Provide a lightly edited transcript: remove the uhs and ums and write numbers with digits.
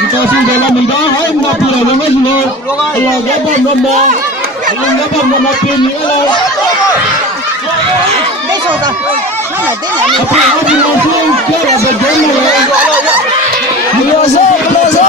Dikasih dalam hidangan, nggak pula lemes lo. Kalau gabung nama, kalau gabung nama pini lo. Tapi aku langsung cara berjalan lo. Biasa, biasa.